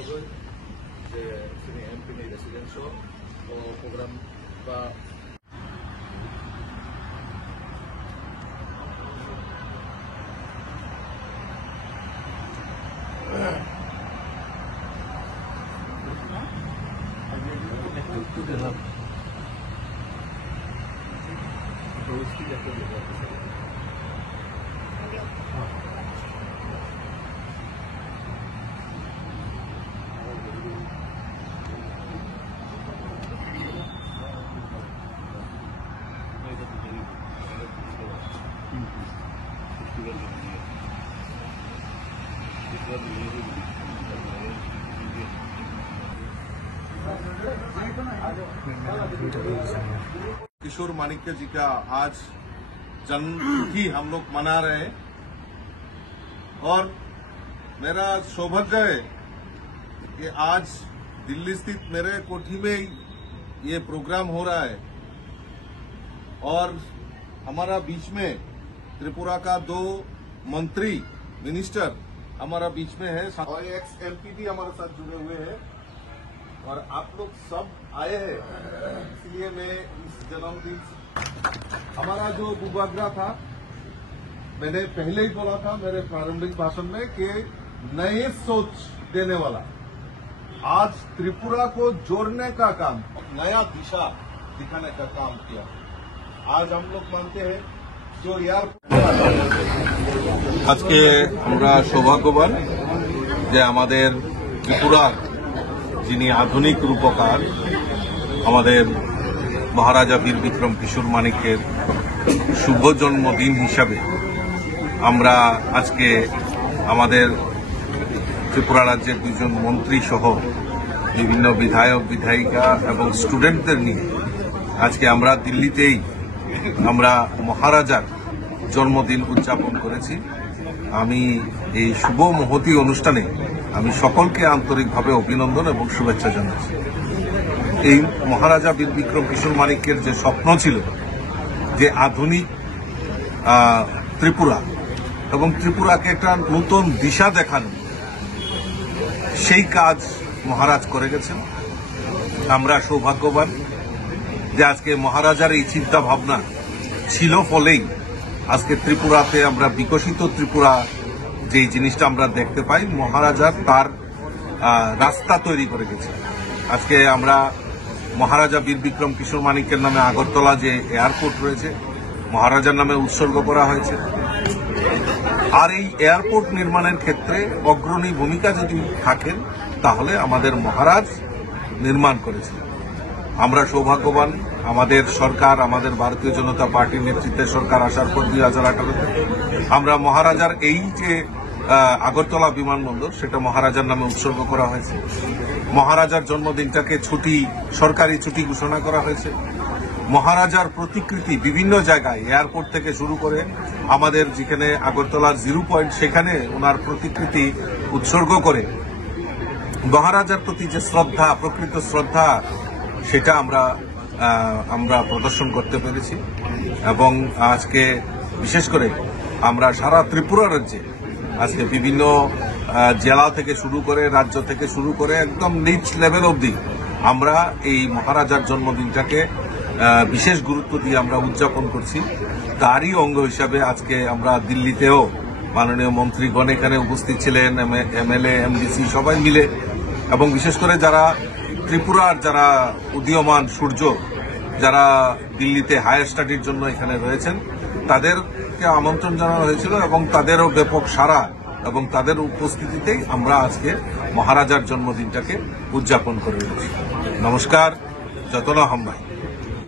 Gogoi je sini MP ni residential o program ba itu dalam terus tidak boleh किशोर माणिक्य जी का आज जन्मतिथि हम लोग मना रहे हैं और मेरा सौभाग्य है कि आज दिल्ली स्थित मेरे कोठी में ये प्रोग्राम हो रहा है और हमारा बीच में त्रिपुरा का 2 मंत्री मिनिस्टर हमारा बीच में है और एक्स एमपी भी हमारे साथ जुड़े हुए हैं और आप लोग सब आए हैं, इसलिए मैं इस जन्मदिन हमारा जो पूर्वाग्रह था, मैंने पहले ही बोला था मेरे प्रारंभिक भाषण में कि नए सोच देने वाला आज त्रिपुरा को जोड़ने का काम, नया दिशा दिखाने का काम किया। आज हम लोग मानते हैं जो यार आज के আমরা সৌভাগ্যবান যে আমাদের ত্রিপুরার যিনি আধুনিক রূপকার আমাদের মহারাজা বীর বিক্রম কিশোর মাণিক্যের শুভ জন্মদিন হিসাবে আমরা আজকে আমাদের ত্রিপুরা রাজ্যের 2 জন মন্ত্রী সহ বিভিন্ন বিধায়ক বিধায়িকা এবং স্টুডেন্টদের নিয়ে আজকে আমরা দিল্লিতেই আমরা মহারাজার জন্মদিন উদযাপন করেছি। আমি এই শুভ মহতী অনুষ্ঠানে আমি সকলকে আন্তরিকভাবে অভিনন্দন এবং শুভেচ্ছা জানাচ্ছি। এই মহারাজা বীর বিক্রম কিশোর মাণিক্যের যে স্বপ্ন ছিল যে আধুনিক ত্রিপুরা এবং ত্রিপুরাকে একটা নতুন দিশা দেখানো, সেই কাজ মহারাজ করে গেছেন। আমরা সৌভাগ্যবান যে আজকে মহারাজার এই চিন্তা ভাবনা ছিল ফলেই আজকে ত্রিপুরাতে আমরা বিকশিত ত্রিপুরা যে জিনিসটা আমরা দেখতে পাই, মহারাজার তার রাস্তা তৈরি করে গেছে। আজকে আমরা মহারাজা বীর বিক্রম কিশোর মাণিক্যের নামে আগরতলা যে এয়ারপোর্ট রয়েছে মহারাজার নামে উৎসর্গ করা হয়েছে। আর এই এয়ারপোর্ট নির্মাণের ক্ষেত্রে অগ্রণী ভূমিকা যদি থাকেন তাহলে আমাদের মহারাজ নির্মাণ করেছে। আমরা সৌভাগ্যবান, আমাদের সরকার, আমাদের ভারতীয় জনতা পার্টির নেতৃত্বে সরকার আসার পর 2018-তে আমরা মহারাজার এই যে আগরতলা বিমানবন্দর সেটা মহারাজার নামে উৎসর্গ করা হয়েছে। মহারাজার জন্মদিনটাকে ছুটি, সরকারি ছুটি ঘোষণা করা হয়েছে। মহারাজার প্রতিকৃতি বিভিন্ন জায়গায় এয়ারপোর্ট থেকে শুরু করে আমাদের যেখানে আগরতলার 0 পয়েন্ট সেখানে ওনার প্রতিকৃতি উৎসর্গ করে মহারাজার প্রতি যে শ্রদ্ধা, প্রকৃত শ্রদ্ধা, সেটা আমরা প্রদর্শন করতে পেরেছি। এবং আজকে বিশেষ করে আমরা সারা ত্রিপুরা রাজ্যে আজকে বিভিন্ন জেলা থেকে শুরু করে রাজ্য থেকে শুরু করে একদম নিচ লেভেল অবধি আমরা এই মহারাজার জন্মদিনটাকে বিশেষ গুরুত্ব দিয়ে আমরা উদযাপন করছি। তারই অঙ্গ হিসাবে আজকে আমরা দিল্লিতেও মাননীয় মন্ত্রীগণ এখানে উপস্থিত ছিলেন, এমএলএ, এমডিসি সবাই মিলে, এবং বিশেষ করে যারা ত্রিপুরার যারা উদীয়মান সূর্য যারা দিল্লিতে হায়ার স্টাডির জন্য এখানে রয়েছেন তাদেরকে আমন্ত্রণ জানানো হয়েছিল এবং তাদেরও ব্যাপক সাড়া এবং তাদের উপস্থিতিতেই আমরা আজকে মহারাজার জন্মদিনটাকে উদযাপন করে রয়েছি। নমস্কার, যতন হাম্বাই।